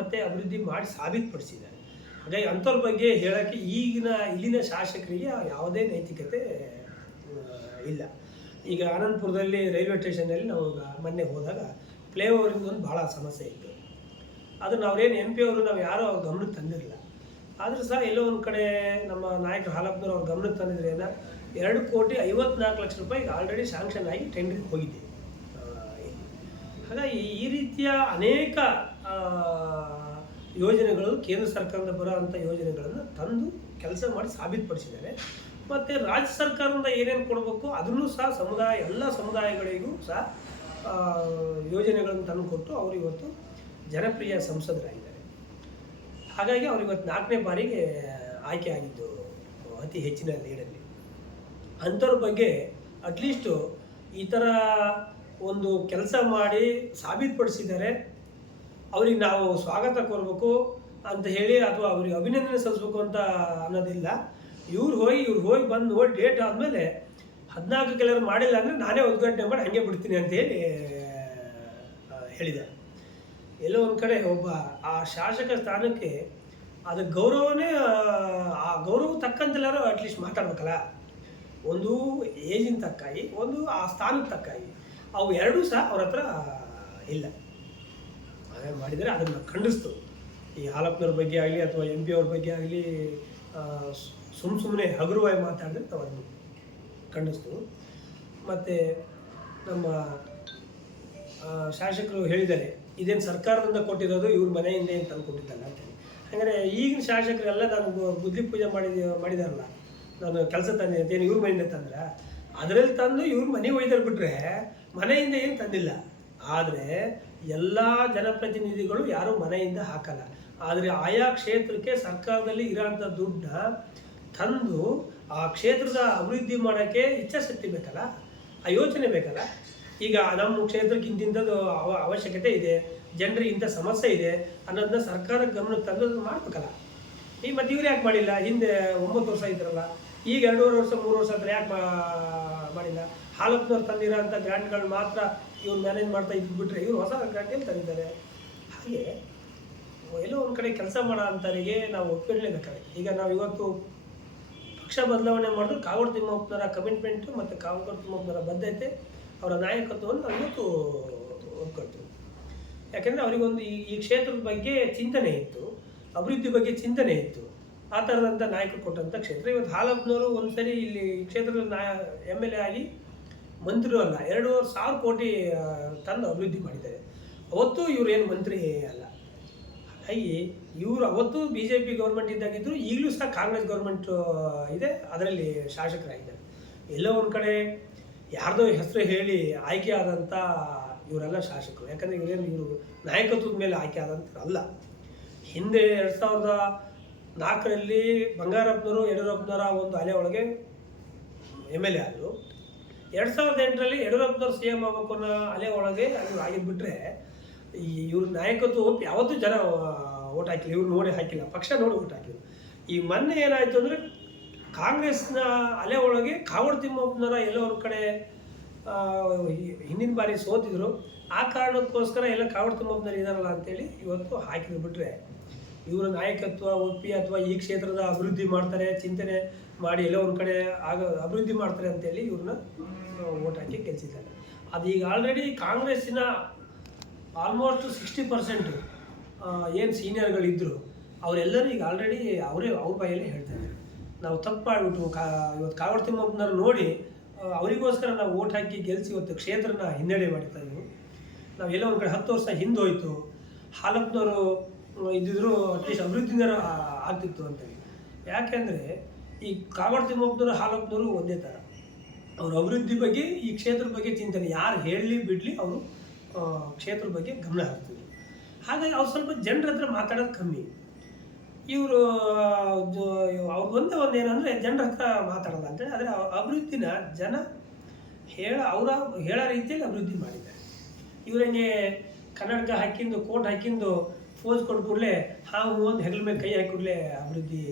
ಮತ್ತೆ ಅಭಿವೃದ್ಧಿ ಮಾಡಿ ಸಾಬೀತುಪಡಿಸಿದ್ದಾರೆ. ಹಾಗಾಗಿ ಅಂಥವ್ರ ಬಗ್ಗೆ ಹೇಳೋಕ್ಕೆ ಈಗಿನ, ಇಲ್ಲಿನ ಶಾಸಕರಿಗೆ ಯಾವುದೇ ನೈತಿಕತೆ ಇಲ್ಲ. ಈಗ ಆನಂದಪುರದಲ್ಲಿ ರೈಲ್ವೆ ಸ್ಟೇಷನಲ್ಲಿ ನಾವು ಮೊನ್ನೆ ಹೋದಾಗ ಪ್ಲೇ ಓವರಿಂದ ಒಂದು ಭಾಳ ಸಮಸ್ಯೆ ಇತ್ತು. ಅದನ್ನು ಅವ್ರೇನು ಎಂ ಪಿ ಅವರು ನಾವು ಯಾರೂ ಅವ್ರ ಗಮನಕ್ಕೆ ತಂದಿರಲಿಲ್ಲ ಆದರೂ ಸಹ ಎಲ್ಲೋ ಒಂದು ಕಡೆ ನಮ್ಮ ನಾಯಕರು ಹಾಲಪ್ಪನವ್ರು ಅವ್ರ ಗಮನಕ್ಕೆ ತಂದಿದ್ರೇನ ಎರಡು ಕೋಟಿ ಐವತ್ನಾಲ್ಕು ಲಕ್ಷ ರೂಪಾಯಿ ಆಲ್ರೆಡಿ ಶಾಂಕ್ಷನ್ ಆಗಿ ಟೆಂಡರ್ಗೆ ಹೋಗಿದೆ. ಹಾಗಾಗಿ ಈ ರೀತಿಯ ಅನೇಕ ಯೋಜನೆಗಳು ಕೇಂದ್ರ ಸರ್ಕಾರದಿಂದ ಬರೋ ಅಂಥ ಯೋಜನೆಗಳನ್ನು ತಂದು ಕೆಲಸ ಮಾಡಿ ಸಾಬೀತುಪಡಿಸಿದ್ದಾರೆ. ಮತ್ತು ರಾಜ್ಯ ಸರ್ಕಾರದಿಂದ ಏನೇನು ಕೊಡಬೇಕು ಅದನ್ನು ಸಹ ಸಮುದಾಯ, ಎಲ್ಲ ಸಮುದಾಯಗಳಿಗೂ ಸಹ ಯೋಜನೆಗಳನ್ನು ತಂದು ಕೊಟ್ಟು ಅವರು ಇವತ್ತು ಜನಪ್ರಿಯ ಸಂಸದರಾಗಿದ್ದಾರೆ. ಹಾಗಾಗಿ ಅವರು ಇವತ್ತು ನಾಲ್ಕನೇ ಬಾರಿಗೆ ಆಯ್ಕೆ ಆಗಿದ್ದು ಅತಿ ಹೆಚ್ಚಿನ ಲೀಡಲ್ಲಿ. ಅಂಥವ್ರ ಬಗ್ಗೆ ಅಟ್ಲೀಸ್ಟು ಈ ಥರ ಒಂದು ಕೆಲಸ ಮಾಡಿ ಸಾಬೀತುಪಡಿಸಿದ್ದಾರೆ. ಅವ್ರಿಗೆ ನಾವು ಸ್ವಾಗತ ಕೊಡಬೇಕು ಅಂತ ಹೇಳಿ ಅಥವಾ ಅವ್ರಿಗೆ ಅಭಿನಂದನೆ ಸಲ್ಲಿಸ್ಬೇಕು ಅಂತ ಅನ್ನೋದಿಲ್ಲ. ಇವ್ರು ಹೋಗಿ ಇವ್ರು ಹೋಗಿ ಬಂದು ಹೋಗಿ ಡೇಟ್ ಆದಮೇಲೆ ಹದಿನಾಲ್ಕು ಕೆಲವರು ಮಾಡಿಲ್ಲ ಅಂದರೆ ನಾನೇ ಉದ್ಘಾಟನೆ ಮಾಡಿ ಹಾಗೆ ಬಿಡ್ತೀನಿ ಅಂತ ಹೇಳಿ ಹೇಳಿದೆ. ಎಲ್ಲೋ ಒಂದು ಕಡೆ ಒಬ್ಬ ಆ ಶಾಸಕ ಸ್ಥಾನಕ್ಕೆ ಅದು ಗೌರವನೇ ಆ, ಗೌರವ ತಕ್ಕಂತೆಲ್ಲರೂ ಅಟ್ಲೀಸ್ಟ್ ಮಾತಾಡ್ಬೇಕಲ್ಲ. ಒಂದು ಏಜಿನ ತಕ್ಕಾಗಿ ಒಂದು ಆ ಸ್ಥಾನದ ತಕ್ಕಾಗಿ ಅವು ಎರಡೂ ಸಹ ಅವ್ರ ಹತ್ರ ಇಲ್ಲ. ಮಾಡಿದರೆ ಅದನ್ನು ಖಂಡಿಸ್ತು. ಈ ಹಾಲಪ್ಪನವ್ರ ಬಗ್ಗೆ ಆಗಲಿ ಅಥವಾ ಎಂ ಪಿ ಅವ್ರ ಬಗ್ಗೆ ಆಗಲಿ ಸುಮ್ಮ ಸುಮ್ಮನೆ ಹಗುರವಾಗಿ ಮಾತಾಡಿದ್ರೆ ನಾವು ಅದನ್ನು ಖಂಡಿಸ್ತು. ಮತ್ತು ನಮ್ಮ ಶಾಸಕರು ಹೇಳಿದ್ದಾರೆ, ಇದೇನು ಸರ್ಕಾರದಿಂದ ಕೊಟ್ಟಿರೋದು, ಇವ್ರ ಮನೆಯಿಂದ ಏನು ತಂದು ಕೊಟ್ಟಿದ್ದಲ್ಲ ಅಂತೇಳಿ ಹಾಗಾದರೆ ಈಗಿನ ಶಾಸಕರೆಲ್ಲ ನಾನು ಬುದ್ಧಿ ಪೂಜೆ ಮಾಡಿದ, ಮಾಡಿದಾರಲ್ಲ. ನಾನು ಕೆಲಸ ತಂದೆ ಅಂತ ಏನು ಇವ್ರ ಮನೆಯಿಂದ ತಂದ್ರ? ಅದರಲ್ಲಿ ತಂದು ಇವ್ರ ಮನೆ ಒಯ್ದರು ಬಿಟ್ಟರೆ ಮನೆಯಿಂದ ಏನು ತಂದಿಲ್ಲ. ಆದರೆ ಎಲ್ಲ ಜನಪ್ರತಿನಿಧಿಗಳು ಯಾರೂ ಮನೆಯಿಂದ ಹಾಕಲ್ಲ. ಆದರೆ ಆಯಾ ಕ್ಷೇತ್ರಕ್ಕೆ ಸರ್ಕಾರದಲ್ಲಿ ಇರೋಂಥ ದುಡ್ಡನ್ನ ತಂದು ಆ ಕ್ಷೇತ್ರದ ಅಭಿವೃದ್ಧಿ ಮಾಡೋಕ್ಕೆ ಇಚ್ಛಾಶಕ್ತಿ ಬೇಕಲ್ಲ? ಆ ಯೋಚನೆ ಬೇಕಲ್ಲ? ಈಗ ನಮ್ಮ ಕ್ಷೇತ್ರಕ್ಕೆ ಇಂತಿಂಥದ್ದು ಅವ, ಅವಶ್ಯಕತೆ ಇದೆ, ಜನರಿಗೆ ಇಂಥ ಸಮಸ್ಯೆ ಇದೆ ಅನ್ನೋದನ್ನ ಸರ್ಕಾರ ಗಮನಕ್ಕೆ ತಂದು ಮಾಡಬೇಕಲ್ಲ? ಈ ಮತ್ತೆ ಇವ್ರು ಯಾಕೆ ಮಾಡಿಲ್ಲ? ಹಿಂದೆ ಒಂಬತ್ತು ವರ್ಷ ಇದ್ರಲ್ಲ. ಈಗ ಎರಡೂವರೆ ವರ್ಷ, ಮೂರು ವರ್ಷ ಆದರೆ ಯಾಕೆ ಮಾಡಿಲ್ಲ? ಹಾಲಪ್ಪನವ್ರು ತಂದಿರೋ ಅಂಥ ಗ್ರ್ಯಾಂಡ್ಗಳು ಮಾತ್ರ ಇವ್ರು ಮ್ಯಾನೇಜ್ ಮಾಡ್ತಾ ಇದ್ದು ಬಿಟ್ಟರೆ ಇವ್ರು ಹೊಸ ಗ್ರಾಂಟ್ ತಂದಿದ್ದಾರೆ ಹಾಗೆ, ಎಲ್ಲೋ ಒಂದು ಕಡೆ ಕೆಲಸ ಮಾಡೋ ಅಂಥವರಿಗೆ ನಾವು ಒಪ್ಪಿರಲೇಬೇಕಾಗುತ್ತೆ ಈಗ ನಾವು ಇವತ್ತು ಪಕ್ಷ ಬದಲಾವಣೆ ಮಾಡಿದ್ರು ಕಾಗೋಡು ತಿಮ್ಮಪ್ಪನವರ ಕಮಿಟ್ಮೆಂಟು ಮತ್ತು ಕಾಗೋಡು ತಿಮ್ಮಪ್ಪನವರ ಬದ್ಧತೆ, ಅವರ ನಾಯಕತ್ವವನ್ನು ನಾವು ಇವತ್ತು ಒಪ್ಕೊಳ್ತೀವಿ. ಯಾಕೆಂದರೆ ಅವರಿಗೊಂದು ಈ ಈ ಕ್ಷೇತ್ರದ ಬಗ್ಗೆ ಚಿಂತನೆ ಇತ್ತು, ಅಭಿವೃದ್ಧಿ ಬಗ್ಗೆ ಚಿಂತನೆ ಇತ್ತು. ಆ ಥರದಂಥ ನಾಯಕರು ಕೊಟ್ಟಂಥ ಕ್ಷೇತ್ರ. ಇವತ್ತು ಹಾಲಪ್ಪನವರು ಒಂದು ಸರಿ ಇಲ್ಲಿ ಕ್ಷೇತ್ರದ ನಾ ಎಂ ಎಲ್ ಎ ಆಗಿ ಮಂತ್ರಿಯೂ ಅಲ್ಲ, ಎರಡೂವರೆ ಸಾವಿರ ಕೋಟಿ ತಂದು ಅಭಿವೃದ್ಧಿ ಮಾಡಿದ್ದಾರೆ. ಅವತ್ತು ಇವರೇನು ಮಂತ್ರಿ ಅಲ್ಲ. ಹಾಗಾಗಿ ಇವರು ಅವತ್ತು ಬಿ ಜೆ ಪಿ ಗೌರ್ಮೆಂಟ್ ಇದ್ದಾಗಿದ್ದರು ಈಗಲೂ ಸಹ ಕಾಂಗ್ರೆಸ್ ಗೌರ್ಮೆಂಟು ಇದೆ, ಅದರಲ್ಲಿ ಶಾಸಕರಾಗಿದ್ದಾರೆ. ಎಲ್ಲೋ ಒಂದು ಕಡೆ ಯಾರ್ದೋ ಹೆಸರು ಹೇಳಿ ಆಯ್ಕೆ ಆದಂಥ ಇವರೆಲ್ಲ ಶಾಸಕರು. ಯಾಕಂದರೆ ಇವರೇನು ಇವರು ನಾಯಕತ್ವದ ಮೇಲೆ ಆಯ್ಕೆ ಆದಂಥ ಅಲ್ಲ. ಹಿಂದೆ ಎರಡು ಸಾವಿರದ ನಾಲ್ಕರಲ್ಲಿ ಬಂಗಾರಪ್ಪನವರು, ಯಡಿಯೂರಪ್ಪನವರ ಒಂದು ಅಲೆ ಒಳಗೆ ಎಂ ಎಲ್ ಎ ಆದರು. ಎರಡು ಸಾವಿರದ ಎಂಟರಲ್ಲಿ ಯಡಿಯೂರಪ್ಪನವ್ರು ಸಿ ಎಂ ಆಗಬೇಕು ಅನ್ನೋ ಅಲೆ ಒಳಗೆ ಅದು ಆಗಿದ್ಬಿಟ್ರೆ ಈ ಇವ್ರ ನಾಯಕತ್ವ ಒಪ್ಪಿ ಯಾವತ್ತೂ ಜನ ಓಟ್ ಹಾಕಿಲ್ಲ, ಇವ್ರು ನೋಡಿ ಹಾಕಿಲ್ಲ, ಪಕ್ಷ ನೋಡಿ ಓಟ್ ಹಾಕಿಲ್ಲ. ಈ ಮೊನ್ನೆ ಏನಾಯಿತು ಅಂದರೆ ಕಾಂಗ್ರೆಸ್ನ ಅಲೆ ಒಳಗೆ ಕಾವಡ್ ತಿಮ್ಮಪ್ಪನವರ ಎಲ್ಲೋ ಕಡೆ ಹಿಂದಿನ ಬಾರಿ ಸೋತಿದ್ರು. ಆ ಕಾರಣಕ್ಕೋಸ್ಕರ ಎಲ್ಲ ಕಾವಡ್ ತಿಮ್ಮಪ್ಪನವ್ರು ಇದಾರಲ್ಲ ಅಂತೇಳಿ ಇವತ್ತು ಹಾಕಿದ್ರು ಬಿಟ್ರೆ ಇವರ ನಾಯಕತ್ವ ಒಪ್ಪಿ ಅಥವಾ ಈ ಕ್ಷೇತ್ರದ ಅಭಿವೃದ್ಧಿ ಮಾಡ್ತಾರೆ, ಚಿಂತನೆ ಮಾಡಿ ಎಲ್ಲೋ ಒಂದು ಕಡೆ ಆಗ ಅಭಿವೃದ್ಧಿ ಮಾಡ್ತಾರೆ ಅಂತೇಳಿ ಇವ್ರನ್ನ ಓಟ್ ಹಾಕಿ ಗೆಲ್ಸಿದ್ದಾರೆ. ಅದು ಈಗ ಆಲ್ರೆಡಿ ಕಾಂಗ್ರೆಸ್ಸಿನ ಆಲ್ಮೋಸ್ಟ್ ಸಿಕ್ಸ್ಟಿ ಪರ್ಸೆಂಟು ಏನು ಸೀನಿಯರ್ಗಳಿದ್ದರು ಅವರೆಲ್ಲರೂ ಈಗ ಆಲ್ರೆಡಿ ಅವರೇ ಅವ್ರ ಬಾಯಲ್ಲೇ ಹೇಳ್ತಾ ಇದ್ದಾರೆ. ನಾವು ತಪ್ಪು ಮಾಡಿಬಿಟ್ಟು ಕಾ, ಇವತ್ತು ಕಾವಡ್ ತಿಮ್ಮಪ್ಪನವ್ರು ನೋಡಿ ಅವರಿಗೋಸ್ಕರ ನಾವು ಓಟ್ ಹಾಕಿ ಗೆಲ್ಸಿ ಇವತ್ತು ಕ್ಷೇತ್ರನ ಹಿನ್ನಡೆ ಮಾಡ್ತಾ ಇದ್ದೀವಿ ನಾವು ಎಲ್ಲೋ ಒಂದು ಕಡೆ ಹತ್ತು ವರ್ಷ ಹಿಂದೋಯ್ತು ಹಾಲಪ್ಪನವರು ಇದ್ದಿದ್ರು ಅಟ್ಲೀಸ್ಟ್ ಅಭಿವೃದ್ಧಿನಾರ ಆಗ್ತಿತ್ತು ಅಂತೇಳಿ. ಯಾಕೆಂದರೆ ಈ ಕಾವಡು ತಿಮ್ಮಪ್ಪನವರು ಹಾಲಪ್ಪನವರು ಒಂದೇ ಥರ. ಅವ್ರ ಅಭಿವೃದ್ಧಿ ಬಗ್ಗೆ, ಈ ಕ್ಷೇತ್ರದ ಬಗ್ಗೆ ಚಿಂತನೆ. ಯಾರು ಹೇಳಲಿ, ಬಿಡಲಿ, ಅವರು ಕ್ಷೇತ್ರದ ಬಗ್ಗೆ ಗಮನ ಹರಿಸ್ತಿದ್ರು ಹಾಗಾಗಿ ಅವ್ರು ಸ್ವಲ್ಪ ಜನರ ಹತ್ರ ಮಾತಾಡೋದು ಕಮ್ಮಿ. ಇವರು ಅವ್ರು ಒಂದೇ ಒಂದು ಏನಂದರೆ ಜನರ ಹತ್ರ ಮಾತಾಡೋದು ಅಂತೇಳಿ ಆದರೆ ಅಭಿವೃದ್ಧಿನ ಜನ ಹೇಳ, ಅವರ ಹೇಳೋ ರೀತಿಯಲ್ಲಿ ಅಭಿವೃದ್ಧಿ ಮಾಡಿದ್ದಾರೆ. ಇವ್ರಂಗೆ ಕನ್ನಡಕ ಹಾಕಿಂದು, ಕೋಟ್ ಹಾಕಿಂದು ಫೋಸ್ ಕೊಟ್ಟು ಕೂಡಲೇ ಹಾವು ಒಂದು ಹೆಗಲ ಮೇಲೆ ಕೈ ಹಾಕಿ ಅಭಿವೃದ್ಧಿ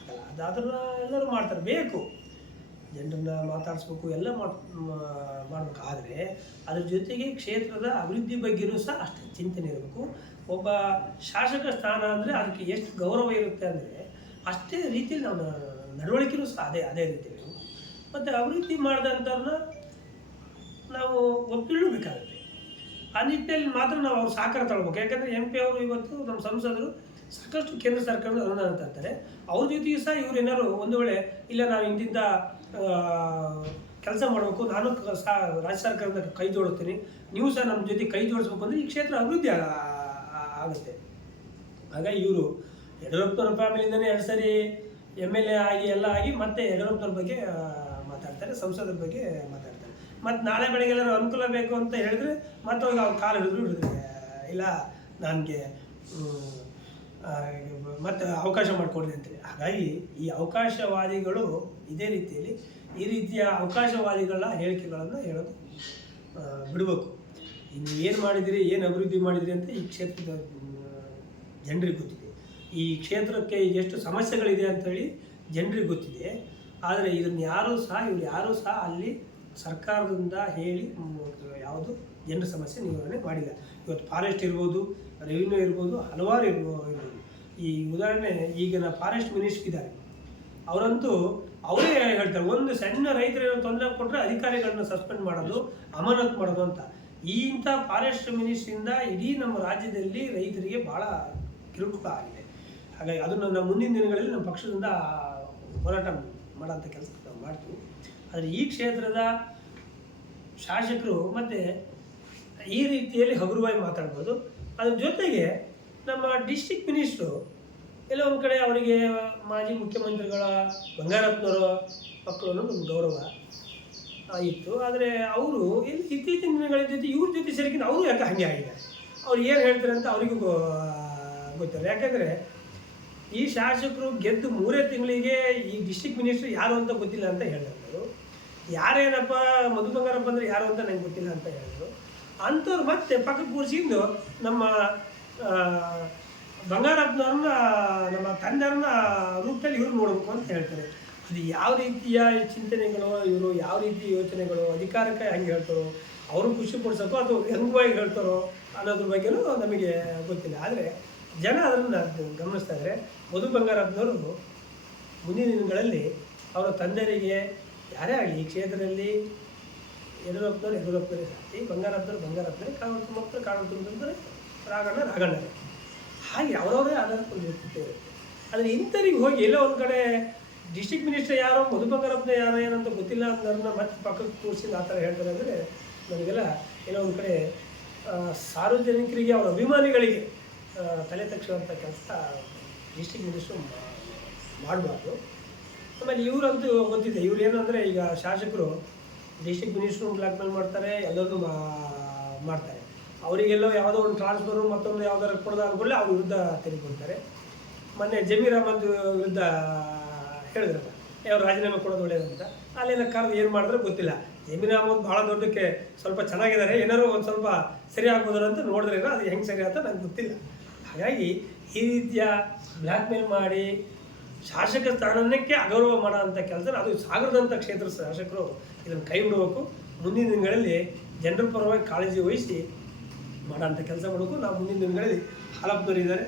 ಆಗಲ್ಲ. ಅದಾದ್ರೂ ಎಲ್ಲರೂ ಮಾಡ್ತಾರೆ. ಬೇಕು. ಜನರನ್ನ ಮಾತಾಡಿಸ್ಬೇಕು, ಎಲ್ಲ ಮಾಡಬೇಕು. ಆದರೆ ಅದ್ರ ಜೊತೆಗೆ ಕ್ಷೇತ್ರದ ಅಭಿವೃದ್ಧಿ ಬಗ್ಗೆನೂ ಸಹ ಅಷ್ಟು ಚಿಂತನೆ ಇರಬೇಕು. ಒಬ್ಬ ಶಾಸಕ ಸ್ಥಾನ ಅಂದರೆ ಅದಕ್ಕೆ ಎಷ್ಟು ಗೌರವ ಇರುತ್ತೆ ಅಂದರೆ ಅಷ್ಟೇ ರೀತಿಯಲ್ಲಿ ನಾವು ನಡವಳಿಕೆನೂ ಸಹ ಅದೇ ಅದೇ ರೀತಿಯಲ್ಲಿ ಮತ್ತು ಅಭಿವೃದ್ಧಿ ಮಾಡಿದಂಥವ್ರನ್ನ ನಾವು ಒಪ್ಪಿಕೊಳ್ಳಬೇಕಾಗುತ್ತೆ ಆ ನಿಟ್ಟಿನಲ್ಲಿ ಮಾತ್ರ ನಾವು ಅವ್ರು ಸಹಕಾರ ತಗೊಳ್ಬೇಕು. ಯಾಕಂದರೆ ಎಂ ಪಿ ಅವರು ಇವತ್ತು ನಮ್ಮ ಸಂಸದರು ಸಾಕಷ್ಟು ಕೇಂದ್ರ ಸರ್ಕಾರದ ಅನುದಾನ ತರ್ತಾರೆ ಅವ್ರ ಜೊತೆಗೆ ಸಹ ಇವ್ರು ಏನಾದ್ರು ಒಂದು ವೇಳೆ, ಇಲ್ಲ ನಾವು ಇಂತಿಂಥ ಕೆಲಸ ಮಾಡಬೇಕು, ನಾನು ಸಹ ರಾಜ್ಯ ಸರ್ಕಾರದ ಕೈ ಜೋಡಿಸ್ತೀನಿ, ನೀವು ಸಹ ನಮ್ಮ ಜೊತೆ ಕೈ ಜೋಡಿಸ್ಬೇಕು ಅಂದರೆ ಈ ಕ್ಷೇತ್ರ ಅಭಿವೃದ್ಧಿ ಆಗುತ್ತೆ. ಹಾಗಾಗಿ ಇವರು ಯಡಿಯೂರಪ್ಪನವ್ರ ಫ್ಯಾಮಿಲಿಯಿಂದನೇ ಎರಡು ಸರಿ ಎಂ ಎಲ್ ಎ ಆಗಿ ಎಲ್ಲ ಆಗಿ ಮತ್ತೆ ಯಡಿಯೂರಪ್ಪನವ್ರ ಬಗ್ಗೆ ಮಾತಾಡ್ತಾರೆ, ಸಂಸದರ ಬಗ್ಗೆ ಮಾತಾಡ್ತಾರೆ. ಮತ್ತು ನಾಳೆ ಬೆಳಗ್ಗೆ ಎಲ್ಲರೂ ಅನುಕೂಲ ಬೇಕು ಅಂತ ಹೇಳಿದ್ರೆ ಮತ್ತೆ ಅವ್ರಿಗೆ ಅವ್ರು ಕಾಲು ಹಿಡಿದ್ರು, ಹಿಡಿದ್ರೆ ಇಲ್ಲ, ನನಗೆ ಮತ್ತೆ ಅವಕಾಶ ಮಾಡಿಕೊಡ್ರಿ ಅಂತೇಳಿ ಹಾಗಾಗಿ ಈ ಅವಕಾಶವಾದಿಗಳು ಇದೇ ರೀತಿಯಲ್ಲಿ ಈ ರೀತಿಯ ಅವಕಾಶವಾದಿಗಳ ಹೇಳಿಕೆಗಳನ್ನು ಹೇಳೋದು ಬಿಡಬೇಕು. ಇನ್ನು ಏನು ಮಾಡಿದಿರಿ, ಏನು ಅಭಿವೃದ್ಧಿ ಮಾಡಿದಿರಿ ಅಂತ ಈ ಕ್ಷೇತ್ರದ ಜನರಿಗೆ ಗೊತ್ತಿದೆ. ಈ ಕ್ಷೇತ್ರಕ್ಕೆ ಎಷ್ಟು ಸಮಸ್ಯೆಗಳಿದೆ ಅಂತೇಳಿ ಜನರಿಗೆ ಗೊತ್ತಿದೆ. ಆದರೆ ಇದನ್ನು ಯಾರೂ ಸಹ, ಇವ್ರು ಯಾರೂ ಸಹ ಅಲ್ಲಿ ಸರ್ಕಾರದಿಂದ ಹೇಳಿ ಯಾವುದು, ಜನರ ಸಮಸ್ಯೆ ನಿವಾರಣೆ ಮಾಡಿಲ್ಲ. ಇವತ್ತು ಫಾರೆಸ್ಟ್ ಇರ್ಬೋದು ರೆವಿನ್ಯೂ ಇರ್ಬೋದು, ಹಲವಾರು ಇರ್ಬೋದು ಈ ಉದಾಹರಣೆ ಈಗಿನ ಫಾರೆಸ್ಟ್ ಮಿನಿಸ್ಟರ್ ಇದ್ದಾರೆ. ಅವರಂತೂ ಅವರೇ ಹೇಳ್ತಾರೆ, ಒಂದು ಸಣ್ಣ ರೈತರು ತೊಂದರೆ ಕೊಟ್ಟರೆ ಅಧಿಕಾರಿಗಳನ್ನ ಸಸ್ಪೆಂಡ್ ಮಾಡೋದು, ಅಮಾನತ್ ಮಾಡೋದು ಅಂತ. ಈ ಇಂಥ ಫಾರೆಸ್ಟ್ ಮಿನಿಸ್ಟ್ರಿಂದ ಇಡೀ ನಮ್ಮ ರಾಜ್ಯದಲ್ಲಿ ರೈತರಿಗೆ ಭಾಳ ಕಿರುಕುಳ ಆಗಿದೆ. ಹಾಗಾಗಿ ಅದನ್ನು ನಮ್ಮ ಮುಂದಿನ ದಿನಗಳಲ್ಲಿ ನಮ್ಮ ಪಕ್ಷದಿಂದ ಹೋರಾಟ ಮಾಡೋಂಥ ಕೆಲಸ ನಾವು ಮಾಡ್ತೀವಿ. ಆದರೆ ಈ ಕ್ಷೇತ್ರದ ಶಾಸಕರು ಮತ್ತು ಈ ರೀತಿಯಲ್ಲಿ ಹಗುರವಾಗಿ ಮಾತಾಡ್ಬೋದು. ಅದ್ರ ಜೊತೆಗೆ ನಮ್ಮ ಡಿಸ್ಟಿಕ್ ಮಿನಿಸ್ಟ್ರು ಎಲ್ಲ ಒಂದು ಕಡೆ ಅವರಿಗೆ ಮಾಜಿ ಮುಖ್ಯಮಂತ್ರಿಗಳ ಬಂಗಾರಪ್ಪನವರ ಮಕ್ಕಳು ಅನ್ನೋದು ಒಂದು ಗೌರವ ಇತ್ತು. ಆದರೆ ಅವರು ಇಲ್ಲಿ ಇತ್ತೀಚಿನ ದಿನಗಳ ಜೊತೆ ಇವ್ರ ಜೊತೆ ಸೇರಿಕೊಂಡು ಅವರು ಯಾಕೆ ಹಾಗೆ ಆಗಿದೆ ಅವ್ರು ಏನು ಹೇಳ್ತಾರೆ ಅಂತ ಅವರಿಗೂ ಗೊತ್ತಿಲ್ಲ. ಯಾಕಂದರೆ ಈ ಶಾಸಕರು ಗೆದ್ದು ಮೂರೇ ತಿಂಗಳಿಗೆ ಈ ಡಿಸ್ಟಿಕ್ ಮಿನಿಸ್ಟರ್ ಯಾರು ಅಂತ ಗೊತ್ತಿಲ್ಲ ಅಂತ ಹೇಳಿದ್ರು ಯಾರೇನಪ್ಪ ಮಧು ಬಂಗಾರಪ್ಪ ಅಂದರೆ ಯಾರು ಅಂತ ನಂಗೆ ಗೊತ್ತಿಲ್ಲ ಅಂತ ಹೇಳಿದ್ರು. ಅಂಥವ್ರು ಮತ್ತೆ ಪಕ್ಕಕ್ಕೆ ಕೂರಿಸಿದ್ದು ನಮ್ಮ ಬಂಗಾರಪ್ಪನವ್ರನ್ನ, ನಮ್ಮ ತಂದೆಯವ್ರನ್ನ ರೂಪದಲ್ಲಿ ಇವ್ರು ನೋಡಬೇಕು ಅಂತ ಹೇಳ್ತಾರೆ. ಅದು ಯಾವ ರೀತಿಯ ಚಿಂತನೆಗಳು, ಇವರು ಯಾವ ರೀತಿ ಯೋಚನೆಗಳು, ಅಧಿಕಾರಕ್ಕೆ ಹೆಂಗೆ ಹೇಳ್ತಾರೋ, ಅವರು ಖುಷಿ ಪಡಿಸೋಕ್ಕೋ ಅಥವಾ ಹೆಂಗವಾಗಿ ಹೇಳ್ತಾರೋ ಅನ್ನೋದ್ರ ಬಗ್ಗೆನೂ ನಮಗೆ ಗೊತ್ತಿಲ್ಲ. ಆದರೆ ಜನ ಅದನ್ನು ಗಮನಿಸ್ತಾ ಇದ್ದಾರೆ ಮಧು ಬಂಗಾರಪ್ಪನವರು ಮುಂದಿನ ದಿನಗಳಲ್ಲಿ ಅವರ ತಂದೆಯರಿಗೆ ಯಾರೇ ಆಗಲಿ ಈ ಕ್ಷೇತ್ರದಲ್ಲಿ ಯಡಿಯೂರಪ್ಪನವ್ರು ಹೋಗ್ತಾರೆ ಈ ಬಂಗಾರಪ್ಪನವ್ರು ಬಂಗಾರಪ್ಪನವರೇ ಕಾವಲು ತುಂಬಪ್ಪನವ್ರು ಕಾವಲು ತುಂಬಂದ್ರೆ ರಾಗಣ್ಣ ರಾಗಣ್ಣ ಹಾಗೆ ಅವರವರೇ ಆಧಾರ ಇರುತ್ತೆ ಆದರೆ ಇಂಥವ್ರಿಗೆ ಹೋಗಿ ಎಲ್ಲೋ ಒಂದು ಕಡೆ ಡಿಸ್ಟಿಕ್ ಮಿನಿಸ್ಟರ್ ಯಾರೋ ಮಧು ಬಂಗಾರಪ್ಪನ ಯಾರೋ ಏನಂತ ಗೊತ್ತಿಲ್ಲ ಅನ್ನೋದನ್ನ ಮತ್ತೆ ಪಕ್ಕಕ್ಕೆ ಕೂರಿಸಿ ಆ ಥರ ಹೇಳ್ತಾರೆ ಅಂದರೆ ನನಗೆಲ್ಲ ಏನೋ ಒಂದು ಕಡೆ ಸಾರ್ವಜನಿಕರಿಗೆ ಅವರ ಅಭಿಮಾನಿಗಳಿಗೆ ತಲೆ ತಗ್ಸುವಂಥ ಕೆಲಸ ಡಿಸ್ಟಿಕ್ ಮಿನಿಸ್ಟ್ರು ಮಾಡಬಾರ್ದು. ಆಮೇಲೆ ಇವರಂತೂ ಗೊತ್ತಿದೆ. ಇವ್ರು ಏನಂದರೆ ಈಗ ಶಾಸಕರು ಡಿಸ್ಟಿಕ್ ಮಿನಿಸ್ಟ್ರು ಬ್ಲ್ಯಾಕ್ ಮೇಲ್ ಮಾಡ್ತಾರೆ ಎಲ್ಲರೂ ಮಾಡ್ತಾರೆ. ಅವರಿಗೆಲ್ಲೋ ಯಾವುದೋ ಒಂದು ಟ್ರಾನ್ಸ್ಫರು ಮತ್ತೊಂದು ಯಾವುದಾದ್ರು ಕೊಡೋದು ಕೂಡಲೇ ಅವ್ರ ವಿರುದ್ಧ ತೆಗೆದುಕೊಳ್ತಾರೆ. ಮೊನ್ನೆ ಜಮೀರ್ ಅಹಮದ್ ವಿರುದ್ಧ ಹೇಳಿದ್ರಲ್ಲ ಯಾವ ರಾಜೀನಾಮೆ ಕೊಡೋದು ಒಳ್ಳೇದು ಅಂತ. ಅಲ್ಲೇನ ಕರೆದು ಏನು ಮಾಡಿದ್ರೆ ಗೊತ್ತಿಲ್ಲ. ಜಮೀರ್ ಅಹಮದ್ ಭಾಳ ದೊಡ್ಡಕ್ಕೆ ಸ್ವಲ್ಪ ಚೆನ್ನಾಗಿದ್ದಾರೆ, ಏನಾದ್ರು ಒಂದು ಸ್ವಲ್ಪ ಸರಿ ಆಗ್ಬೋದಲ್ಲ ಅಂತ ನೋಡಿದ್ರೇನೋ ಅದು ಹೆಂಗೆ ಸರಿ ಅಂತ ನಂಗೆ ಗೊತ್ತಿಲ್ಲ. ಹಾಗಾಗಿ ಈ ರೀತಿಯ ಬ್ಲ್ಯಾಕ್ಮೇಲ್ ಮಾಡಿ ಶಾಸಕ ಸ್ಥಾನಕ್ಕೆ ಅಗೌರವ ಮಾಡೋಂಥ ಕೆಲಸ ಅದು ಸಾಗರದಂಥ ಕ್ಷೇತ್ರ ಶಾಸಕರು ಇದನ್ನು ಕೈ ಬಿಡಬೇಕು. ಮುಂದಿನ ದಿನಗಳಲ್ಲಿ ಜನರ ಪರವಾಗಿ ಕಾಳಜಿ ವಹಿಸಿ ಮಾಡೋಂಥ ಕೆಲಸ ಮಾಡಬೇಕು. ನಾವು ಮುಂದಿನ ದಿನಗಳಲ್ಲಿ ಹಾಲಪ್ಪನವರು ಇದ್ದಾರೆ.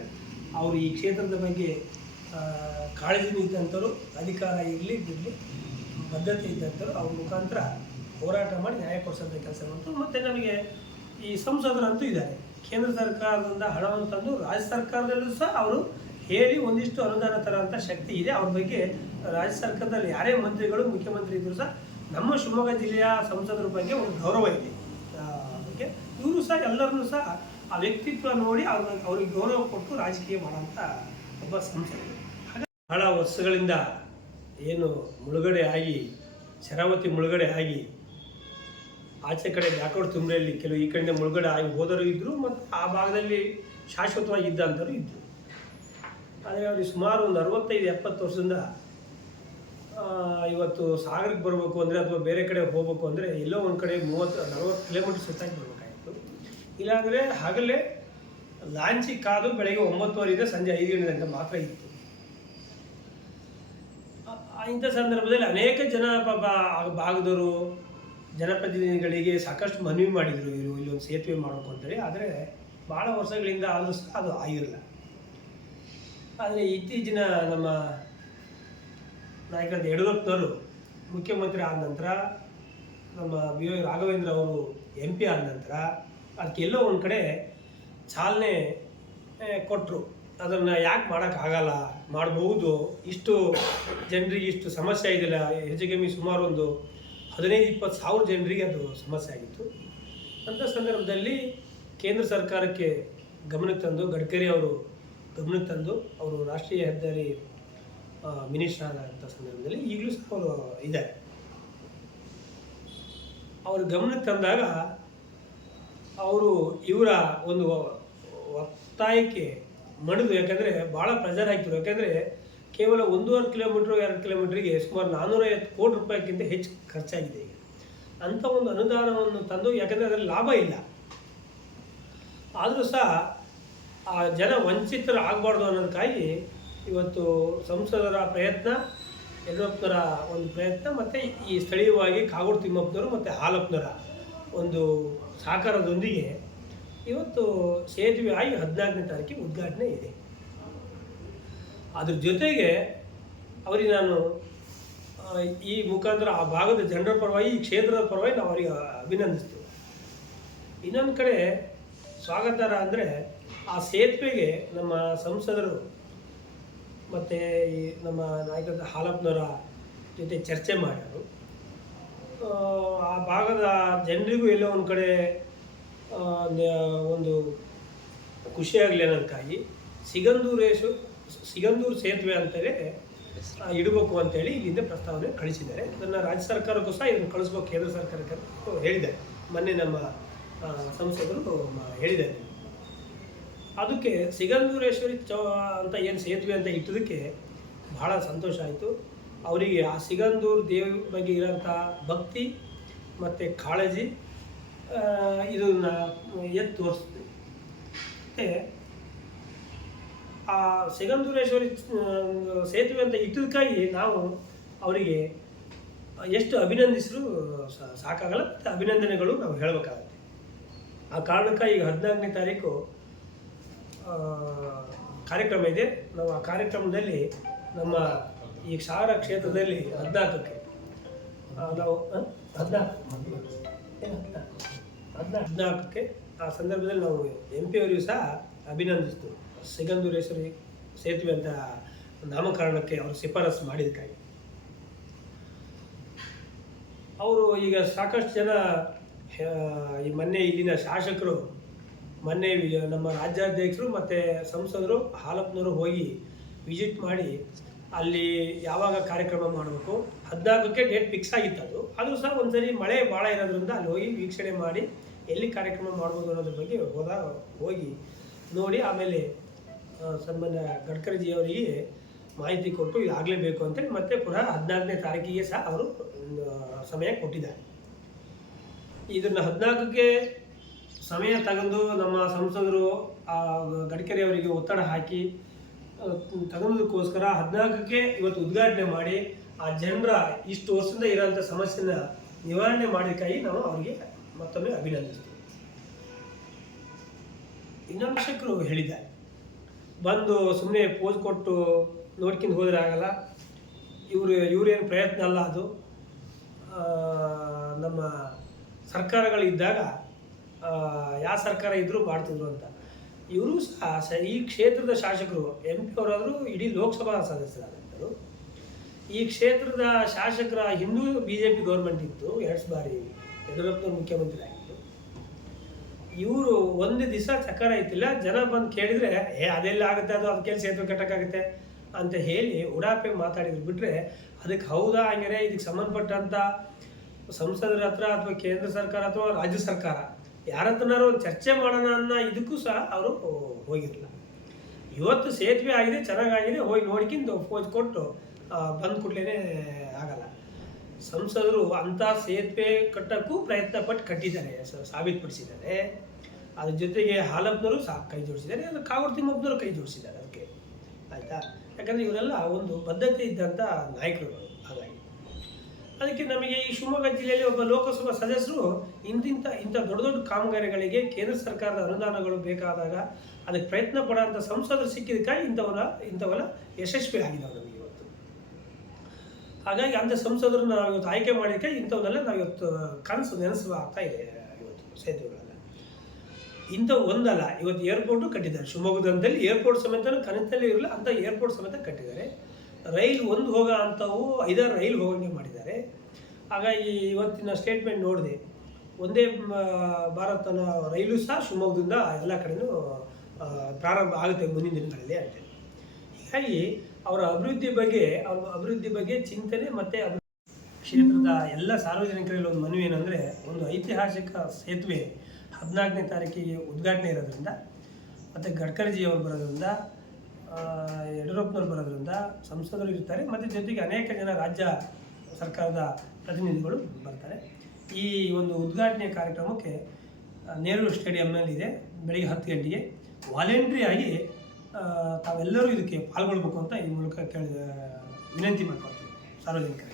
ಅವರು ಈ ಕ್ಷೇತ್ರದ ಬಗ್ಗೆ ಕಾಳಜಿ ಇದ್ದಂಥವ್ರು ಅಧಿಕಾರ ಇರಲಿ ಬಿಡಲಿ ಬದ್ಧತೆ ಇದ್ದಂಥವ್ರು ಅವ್ರ ಮುಖಾಂತರ ಹೋರಾಟ ಮಾಡಿ ನ್ಯಾಯ ಕೊಡಿಸೋಂಥ ಕೆಲಸ ಬಂತು ಮತ್ತು ನಮಗೆ ಈ ಸಂಸದರಂತೂ ಇದ್ದಾರೆ. ಕೇಂದ್ರ ಸರ್ಕಾರದಿಂದ ಹಣವನ್ನು ತಂದು ರಾಜ್ಯ ಸರ್ಕಾರದಲ್ಲೂ ಸಹ ಅವರು ಹೇಳಿ ಒಂದಿಷ್ಟು ಅನುದಾನ ತರೋಂಥ ಶಕ್ತಿ ಇದೆ. ಅವ್ರ ಬಗ್ಗೆ ರಾಜ್ಯ ಸರ್ಕಾರದಲ್ಲಿ ಯಾರೇ ಮಂತ್ರಿಗಳು, ಮುಖ್ಯಮಂತ್ರಿ ಇದ್ದರೂ ಸಹ ನಮ್ಮ ಶಿವಮೊಗ್ಗ ಜಿಲ್ಲೆಯ ಸಂಸದರ ಬಗ್ಗೆ ಒಂದು ಗೌರವ ಇದೆ. ಬಗ್ಗೆ ಇವರು ಸಹ ಎಲ್ಲರನ್ನೂ ಸಹ ಆ ವ್ಯಕ್ತಿತ್ವ ನೋಡಿ ಅವ್ರ ಅವ್ರಿಗೆ ಗೌರವ ಕೊಟ್ಟು ರಾಜಕೀಯ ಮಾಡೋಂಥ ಒಬ್ಬ ಸಂಸದರು. ಹಾಗೆ ಬಹಳ ವರ್ಷಗಳಿಂದ ಏನು ಮುಳುಗಡೆ ಆಗಿ, ಶರಾವತಿ ಮುಳುಗಡೆ ಆಗಿ, ಆಚೆ ಕಡೆ ಬ್ಯಾಕ್ವರ್ಡ್ ತುಂಬ್ರೆಯಲ್ಲಿ ಕೆಲವು ಈ ಕಡೆಯಿಂದ ಮುಳುಗಡೆ ಆಗಿ ಹೋದರೂ ಇದ್ದರು ಮತ್ತು ಆ ಭಾಗದಲ್ಲಿ ಶಾಶ್ವತವಾಗಿ ಇದ್ದಂಥವ್ರು ಇದ್ದರು ಆದರೆ ಅವ್ರಿಗೆ ಸುಮಾರು ಒಂದು ಅರವತ್ತೈದು, ಎಪ್ಪತ್ತು ವರ್ಷದಿಂದ ಇವತ್ತು ಸಾಗರಕ್ಕೆ ಬರಬೇಕು ಅಂದರೆ ಅಥವಾ ಬೇರೆ ಕಡೆ ಹೋಗ್ಬೇಕು ಅಂದರೆ ಎಲ್ಲೋ ಒಂದು ಕಡೆ ಮೂವತ್ತು, ನಲವತ್ತು ಕಿಲೋಮೀಟರ್ ಸುತ್ತಾಗಿ ಬರಬೇಕಾಗಿತ್ತು. ಇಲ್ಲಾಂದರೆ ಹಗಲೇ ಲಾಂಚಿ ಕಾದು ಬೆಳಗ್ಗೆ ಒಂಬತ್ತುವರೆಯಿಂದ ಸಂಜೆ ಐದು ಗಂಟೆ ಗಂಟೆ ಮಾತ್ರ ಇತ್ತು. ಇಂಥ ಸಂದರ್ಭದಲ್ಲಿ ಅನೇಕ ಜನ ಭಾಗದವರು, ಜನಪ್ರತಿನಿಧಿಗಳಿಗೆ ಸಾಕಷ್ಟು ಮನವಿ ಮಾಡಿದರು ಇವರು, ಇಲ್ಲೊಂದು ಸೇತುವೆ ಮಾಡಬೇಕು ಅಂತೇಳಿ ಆದರೆ ಭಾಳ ವರ್ಷಗಳಿಂದ ಆದರೂ ಸಹ ಅದು ಆಗಿರಲಿಲ್ಲ ಆದರೆ ಇತ್ತೀಚಿನ ನಮ್ಮ ನಾಯಕರಾದ ಯಡಿಯೂರಪ್ಪನವರು ಮುಖ್ಯಮಂತ್ರಿ ಆದ ನಂತರ ನಮ್ಮ ಬಿ ವೈ ರಾಘವೇಂದ್ರ ಅವರು ಎಂ ಪಿ ಆದ ನಂತರ ಅದಕ್ಕೆಲ್ಲೋ ಒಂದು ಕಡೆ ಚಾಲನೆ ಕೊಟ್ಟರು ಅದನ್ನು ಯಾಕೆ ಮಾಡೋಕ್ಕಾಗಲ್ಲ ಮಾಡಬಹುದು ಇಷ್ಟು ಜನರಿಗೆ ಇಷ್ಟು ಸಮಸ್ಯೆ ಆಗಿದೆಯಲ್ಲ ಹೆಚ್ಚು ಕಮ್ಮಿ ಸುಮಾರು ಒಂದು ಹದಿನೈದು, ಇಪ್ಪತ್ತು ಸಾವಿರ ಜನರಿಗೆ ಅದು ಸಮಸ್ಯೆ ಆಗಿತ್ತು. ಅಂಥ ಸಂದರ್ಭದಲ್ಲಿ ಕೇಂದ್ರ ಸರ್ಕಾರಕ್ಕೆ ಗಮನಕ್ಕೆ ತಂದು ಗಡ್ಕರಿ ಅವರು ಗಮನಕ್ಕೆ ತಂದು ಅವರು ರಾಷ್ಟ್ರೀಯ ಹೆದ್ದಾರಿ ಮಿನಿಸ್ಟರ್ ಆದಂಥ ಸಂದರ್ಭದಲ್ಲಿ ಈಗಲೂ ಸಹ ಅವರು ಇದ್ದಾರೆ. ಅವ್ರ ಗಮನಕ್ಕೆ ತಂದಾಗ ಅವರು ಇವರ ಒಂದು ಒತ್ತಾಯಕ್ಕೆ ಮಣಿದು, ಯಾಕಂದರೆ ಭಾಳ ಪ್ರೆಜರ್ ಆಗ್ತಿರು ಯಾಕಂದರೆ ಕೇವಲ ಒಂದೂವರೆ ಕಿಲೋಮೀಟ್ರ್, ಎರಡು ಕಿಲೋಮೀಟ್ರಿಗೆ ಸುಮಾರು ನಾನ್ನೂರೈವತ್ತು ಕೋಟಿ ರೂಪಾಯಿಗಿಂತ ಹೆಚ್ಚು ಖರ್ಚಾಗಿದೆ ಈಗ. ಅಂಥ ಒಂದು ಅನುದಾನವನ್ನು ತಂದು, ಯಾಕಂದರೆ ಅದರಲ್ಲಿ ಲಾಭ ಇಲ್ಲ. ಆದರೂ ಸಹ ಆ ಜನ ವಂಚಿತರು ಆಗಬಾರ್ದು ಅನ್ನೋದಕ್ಕಾಗಿ ಇವತ್ತು ಸಂಸದರ ಪ್ರಯತ್ನ, ಯಡಿಯೂರಪ್ಪನವರ ಒಂದು ಪ್ರಯತ್ನ, ಮತ್ತು ಈ ಸ್ಥಳೀಯವಾಗಿ ಕಾಗೋಡು ತಿಮ್ಮಪ್ಪನವರು ಮತ್ತು ಹಾಲಪ್ಪನವರ ಒಂದು ಸಹಕಾರದೊಂದಿಗೆ ಇವತ್ತು ಸೇತುವೆ ಆಗಿ ಹದಿನಾಲ್ಕನೇ ತಾರೀಕಿಗೆ ಉದ್ಘಾಟನೆ ಇದೆ. ಅದ್ರ ಜೊತೆಗೆ ಅವರಿಗೆ ನಾನು ಈ ಮುಖಾಂತರ ಆ ಭಾಗದ ಜನರ ಪರವಾಗಿ, ಈ ಕ್ಷೇತ್ರದ ಪರವಾಗಿ ನಾವು ಅವರಿಗೆ ಅಭಿನಂದಿಸ್ತೀವಿ. ಇನ್ನೊಂದು ಕಡೆ ಸ್ವಾಗತಾರ ಅಂದರೆ ಆ ಸೇತುವೆಗೆ ನಮ್ಮ ಸಂಸದರು ಮತ್ತು ಈ ನಮ್ಮ ನಾಯಕರ ಹಾಲಪ್ಪನವರ ಜೊತೆ ಚರ್ಚೆ ಮಾಡಿದರು ಆ, ಭಾಗದ ಜನರಿಗೂ ಎಲ್ಲೋ ಒಂದು ಕಡೆ ಒಂದು ಖುಷಿಯಾಗಲಿ ಅನ್ನೋದಕ್ಕಾಗಿ ಸಿಗಂದೂರೇಶು ಸಿಗಂದೂರು ಸೇತುವೆ ಅಂತೇಳಿ ಇಡಬೇಕು ಅಂತೇಳಿ ಇಲ್ಲಿಂದ ಪ್ರಸ್ತಾವನೆ ಕಳಿಸಿದ್ದಾರೆ. ಅದನ್ನು ರಾಜ್ಯ ಸರ್ಕಾರಕ್ಕೂ ಸಹ ಇದನ್ನು ಕಳಿಸ್ಬೇಕು ಕೇಂದ್ರ ಸರ್ಕಾರಕ್ಕೆ ಹೇಳಿದ್ದಾರೆ. ಮೊನ್ನೆ ನಮ್ಮ ಸಂಸದರು ಹೇಳಿದ್ದಾರೆ. ಅದಕ್ಕೆ ಸಿಗಂಧೂರೇಶ್ವರಿ ಚೌ ಅಂತ ಏನು ಸೇತುವೆ ಅಂತ ಇಟ್ಟದಕ್ಕೆ ಬಹಳ ಸಂತೋಷ ಆಯಿತು. ಅವರಿಗೆ ಆ ಸಿಗಂದೂರು ದೇವ ಬಗ್ಗೆ ಇರೋಂಥ ಭಕ್ತಿ ಮತ್ತು ಕಾಳಜಿ ಇದನ್ನು ಎತ್ತು ತೋರಿಸ್ತೀವಿ ಮತ್ತು ಆ ಸಿಗಂದೂರೇಶ್ವರಿ ಆ, ಸೇತುವೆ ಅಂತ ಇಟ್ಟದಕ್ಕಾಗಿ ನಾವು ಅವರಿಗೆ ಎಷ್ಟು ಅಭಿನಂದಿಸಿದ್ರು ಸಾ- ಸಾಕಾಗಲ್ಲ. ಮತ್ತು ಅಭಿನಂದನೆಗಳು ನಾವು ಹೇಳಬೇಕಾಗುತ್ತೆ. ಆ ಕಾರಣಕ್ಕಾಗಿ ಈಗ ಹದಿನಾಲ್ಕನೇ ತಾರೀಕು ಕಾರ್ಯಕ್ರಮ ಇದೆ. ನಾವು ಆ ಕಾರ್ಯಕ್ರಮದಲ್ಲಿ ನಮ್ಮ ಈ ಸಾರ ಕ್ಷೇತ್ರದಲ್ಲಿ ಹದಿನಾಲ್ಕಕ್ಕೆ. ನಾವು ಹದಿನಾಲ್ಕು. ಹದಿನಾಲ್ಕಕ್ಕೆ ಆ ಸಂದರ್ಭದಲ್ಲಿ ನಾವು ಎಂ ಪಿ ಅವರಿಗೂ ಸಹ ಅಭಿನಂದಿಸ್ತು. ಸಿಗಂಧೂರೇಶ್ವರಿ ಸೇತುವೆ ಅಂತ ನಾಮಕರಣಕ್ಕೆ ಅವರು ಶಿಫಾರಸು ಮಾಡಿದ್ದಕ್ಕಾಗಿ. ಅವರು ಈಗ ಸಾಕಷ್ಟು ಜನ ಈ ಮೊನ್ನೆ ಇಲ್ಲಿನ ಶಾಸಕರು ಮೊನ್ನೆ ನಮ್ಮ ರಾಜ್ಯಾಧ್ಯಕ್ಷರು ಮತ್ತು ಸಂಸದರು ಹಾಲಪ್ಪನವರು ಹೋಗಿ ವಿಸಿಟ್ ಮಾಡಿ ಅಲ್ಲಿ ಯಾವಾಗ ಕಾರ್ಯಕ್ರಮ ಮಾಡಬೇಕು, ಹದಿನಾಲ್ಕಕ್ಕೆ ಡೇಟ್ ಫಿಕ್ಸ್ ಆಗಿತ್ತು ಅದು. ಆದರೂ ಸಹ ಒಂದ್ಸರಿ ಮಳೆ ಭಾಳ ಇರೋದ್ರಿಂದ ಅಲ್ಲಿ ಹೋಗಿ ವೀಕ್ಷಣೆ ಮಾಡಿ ಎಲ್ಲಿ ಕಾರ್ಯಕ್ರಮ ಮಾಡ್ಬೋದು ಅನ್ನೋದ್ರ ಬಗ್ಗೆ ಹೋದ, ಹೋಗಿ ನೋಡಿ ಆಮೇಲೆ ಸನ್ಮಾನ್ಯ ಗಡ್ಕರಿಜಿ ಅವರಿಗೆ ಮಾಹಿತಿ ಕೊಟ್ಟು ಇದು ಆಗಲೇಬೇಕು ಅಂತೇಳಿ ಮತ್ತೆ ಪುನಃ ಹದಿನಾಲ್ಕನೇ ತಾರೀಕಿಗೆ ಸಹ ಅವರು ಸಮಯ ಕೊಟ್ಟಿದ್ದಾರೆ. ಇದನ್ನು ಹದಿನಾಲ್ಕಕ್ಕೆ ಸಮಯ ತಗೊಂಡು ನಮ್ಮ ಸಂಸದರು ಆ ಗಡ್ಕರಿ ಅವರಿಗೆ ಒತ್ತಡ ಹಾಕಿ ಆ, ತಗೊಳ್ಳೋದಕ್ಕೋಸ್ಕರ ಹದಿನಾಲ್ಕಕ್ಕೆ ಇವತ್ತು ಉದ್ಘಾಟನೆ ಮಾಡಿ ಆ ಜನರ ಇಷ್ಟು ವರ್ಷದಿಂದ ಇರೋಂಥ ಸಮಸ್ಯೆನ ನಿವಾರಣೆ ಮಾಡಿದ್ದಕ್ಕಾಗಿ ನಾವು ಅವರಿಗೆ ಮತ್ತೊಮ್ಮೆ ಅಭಿನಂದಿಸ್ತೀವಿ. ಇನ್ನೊಂದು ಶಿಕ್ಷಕರು ಹೇಳಿದ್ದಾರೆ ಬಂದು ಸುಮ್ಮನೆ ಪೋಸ್ ಕೊಟ್ಟು ನೋಡ್ಕೊಂಡು ಹೋದರೆ ಆಗಲ್ಲ ಇವರು ಇವರೇನು ಪ್ರಯತ್ನ ಅಲ್ಲ ಅದು ನಮ್ಮ ಸರ್ಕಾರಗಳಿದ್ದಾಗ ಯಾವ ಸರ್ಕಾರ ಇದ್ದರೂ ಮಾಡ್ತಿದ್ರು ಅಂತ. ಇವರು ಸಹ ಈ ಕ್ಷೇತ್ರದ ಶಾಸಕರು, ಎಂ ಪಿ ಅವರಾದರೂ ಇಡೀ ಲೋಕಸಭಾ ಸದಸ್ಯರಾದಂಥರು ಈ ಕ್ಷೇತ್ರದ ಶಾಸಕರ ಹಿಂದೂ ಬಿ ಜೆ ಪಿ ಗೌರ್ಮೆಂಟ್ ಇತ್ತು, ಎರಡು ಬಾರಿ ಯಡಿಯೂರಪ್ಪನವ್ರು ಮುಖ್ಯಮಂತ್ರಿ ಆಗಿತ್ತು ಇವರು ಒಂದು ದಿವಸ ಚಕಾರ ಇತ್ತಿಲ್ಲ ಜನ ಬಂದು ಕೇಳಿದರೆ, ಏ, ಅದೆಲ್ಲ ಆಗುತ್ತೆ, ಅದು ಅದಕ್ಕೆ ಸೇತುವೆ ಕಟ್ಟಕ್ಕಾಗುತ್ತೆ? ಅಂತ ಹೇಳಿ ಉಡಾಪೆ ಮಾತಾಡಿದ್ರು ಬಿಟ್ಟರೆ ಅದಕ್ಕೆ ಹೌದಾ ಹಂಗಾರೆ ಇದಕ್ಕೆ ಸಂಬಂಧಪಟ್ಟಂಥ ಸಂಸದರ ಹತ್ರ ಅಥವಾ ಕೇಂದ್ರ ಸರ್ಕಾರ ಅಥವಾ ರಾಜ್ಯ ಸರ್ಕಾರ? ಯಾರ ಹತ್ರನಾರು ಒಂದು ಚರ್ಚೆ ಮಾಡೋಣ ಅನ್ನೋ ಇದಕ್ಕೂ ಸಹ ಅವರು ಹೋಗಿರಲಿಲ್ಲ. ಇವತ್ತು ಸೇತುವೆ ಆಗಿದೆ, ಚೆನ್ನಾಗಾಗಿದೆ, ಹೋಗಿ ನೋಡ್ಕೊಂಡು ಫೋಜ್ ಕೊಟ್ಟು ಬಂದ್ ಕೂಡಲೇ ಆಗಲ್ಲ. ಸಂಸದರು ಅಂಥ ಸೇತುವೆ ಕಟ್ಟಕ್ಕೂ ಪ್ರಯತ್ನ ಪಟ್ಟು ಕಟ್ಟಿದ್ದಾರೆ ಸಾಬೀತುಪಡಿಸಿದ್ದಾರೆ. ಅದ್ರ ಜೊತೆಗೆ ಹಾಲಪ್ಪನವರು ಸಹ ಕೈ ಜೋಡಿಸಿದ್ದಾರೆ ಅದು ಕಾಗೋಡು ತಿಮ್ಮಪ್ಪನವರು ಕೈ ಜೋಡಿಸಿದ್ದಾರೆ ಅದಕ್ಕೆ. ಆಯಿತಾ? ಯಾಕಂದರೆ ಇವರೆಲ್ಲ ಒಂದು ಬದ್ಧತೆ ಇದ್ದಂಥ ನಾಯಕರುಗಳು ಅದಕ್ಕೆ ನಮಗೆ ಈ ಶಿವಮೊಗ್ಗ ಜಿಲ್ಲೆಯಲ್ಲಿ ಒಬ್ಬ ಲೋಕಸಭಾ ಸದಸ್ಯರು ಇಂತಿಂಥ ಇಂಥ ದೊಡ್ಡ ದೊಡ್ಡ ಕಾಮಗಾರಿಗಳಿಗೆ ಕೇಂದ್ರ ಸರ್ಕಾರದ ಅನುದಾನಗಳು ಬೇಕಾದಾಗ ಅದಕ್ಕೆ ಪ್ರಯತ್ನ ಪಡೋಂಥ ಸಂಸದರು ಸಿಕ್ಕಿದಕ್ಕಾಗಿ ಇಂಥವರ ಇಂಥವೆಲ್ಲ ಯಶಸ್ವಿ ಆಗಿದ್ದಾವೆ ನಮಗೆ ಇವತ್ತು. ಹಾಗಾಗಿ ಅಂಥ ಸಂಸದರನ್ನ ನಾವು ಇವತ್ತು ಆಯ್ಕೆ ಮಾಡಿದ್ದಕ್ಕೆ ಇಂಥವನ್ನೆಲ್ಲ ನಾವು ಇವತ್ತು ಕನಸು ನೆನೆಸುವ ಆಗ್ತಾ ಇದೆ ಇವತ್ತು ಸೇತುವೆಗಳೆಲ್ಲ. ಇಂಥ ಒಂದಲ್ಲ, ಇವತ್ತು ಏರ್ಪೋರ್ಟು ಕಟ್ಟಿದ್ದಾರೆ. ಶಿವಮೊಗ್ಗದಲ್ಲಿ ಏರ್ಪೋರ್ಟ್ ಸಮೇತ ಕನಸಲ್ಲಿ ಇರಲಿಲ್ಲ ಅಂಥ ಏರ್ಪೋರ್ಟ್ ಸಮೇತ ಕಟ್ಟಿದ್ದಾರೆ. ರೈಲ್ ಒಂದು ಹೋಗೋ ಅಂಥವು ಐದಾರು ರೈಲು ಹೋಗಂಗೆ ಮಾಡಿದ್ದಾರೆ. ಹಾಗಾಗಿ ಇವತ್ತಿನ ಸ್ಟೇಟ್ಮೆಂಟ್ ನೋಡಿದೆ. ಒಂದೇ ಭಾರತನ ರೈಲು ಸಹ ಶಿವಮೊಗ್ಗದಿಂದ ಎಲ್ಲ ಕಡೆಯೂ ಪ್ರಾರಂಭ ಆಗುತ್ತೆ ಮುಂದಿನ ದಿನಗಳಲ್ಲಿ ಅಂತ ಹೀಗಾಗಿ ಅವರ ಅಭಿವೃದ್ಧಿ ಬಗ್ಗೆ ಅವ್ರ ಅಭಿವೃದ್ಧಿ ಬಗ್ಗೆ ಚಿಂತನೆ ಮತ್ತು ಕ್ಷೇತ್ರದ ಎಲ್ಲ ಸಾರ್ವಜನಿಕರಲ್ಲಿ ಒಂದು ಮನವಿ ಏನಂದರೆ ಒಂದು ಐತಿಹಾಸಿಕ ಸೇತುವೆ ಹದಿನಾಲ್ಕನೇ ತಾರೀಕಿಗೆ ಉದ್ಘಾಟನೆ ಇರೋದ್ರಿಂದ, ಮತ್ತು ಗಡ್ಕರಿಜಿಯವರು ಬರೋದ್ರಿಂದ ಯಡಿಯೂರಪ್ಪನವ್ರು ಬರೋದ್ರಿಂದ ಸಂಸದರು ಇರ್ತಾರೆ, ಮತ್ತು ಜೊತೆಗೆ ಅನೇಕ ಜನ ರಾಜ್ಯ ಸರ್ಕಾರದ ಪ್ರತಿನಿಧಿಗಳು ಬರ್ತಾರೆ. ಈ ಒಂದು ಉದ್ಘಾಟನೆ ಕಾರ್ಯಕ್ರಮಕ್ಕೆ ನೆಹರು ಸ್ಟೇಡಿಯಂನಲ್ಲಿದೆ, ಬೆಳಿಗ್ಗೆ ಹತ್ತು ಗಂಟೆಗೆ. ವಾಲಂಟ್ರಿಯಾಗಿ ತಾವೆಲ್ಲರೂ ಇದಕ್ಕೆ ಪಾಲ್ಗೊಳ್ಬೇಕು ಅಂತ ಈ ಮೂಲಕ ಕೇಳಿ ವಿನಂತಿ ಮಾಡ್ಕೊಳ್ತೀವಿ ಸಾರ್ವಜನಿಕರಿಗೆ.